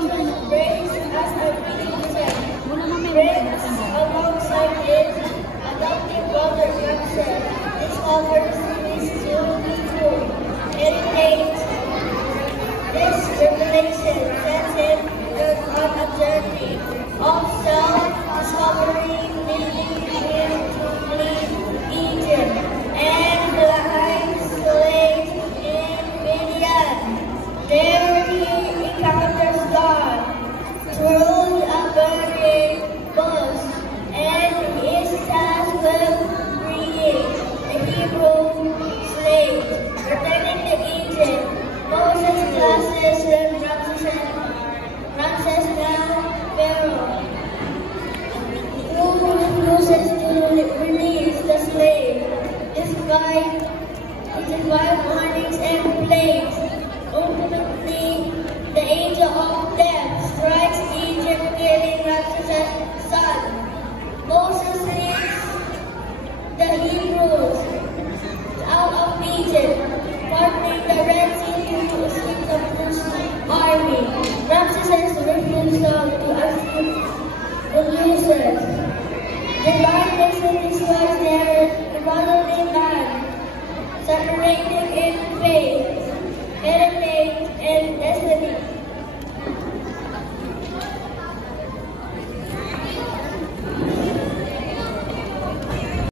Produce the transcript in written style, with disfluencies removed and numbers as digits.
Moses brings as a reason. Brings alongside his adopted brother Ramses discovers his two people. This revelation sets him on a journey of self-discovery, leading him to flee Egypt and the slaves in Midian. There he encounters God through a burning bush and is tasked with freeing the Hebrew slaves. Returning to Egypt, Moses clashes with Ramses now Pharaoh, who refuses to release the slave despite warnings and plagues. Ultimately, the angel of death strikes Egypt, killing Ramses' son. Moses leads the Hebrews out of Egypt, parting the Red Sea to escape the Philistine army. Ramses' refusal to accept the losers. The Lord destroys their bodily man, separating it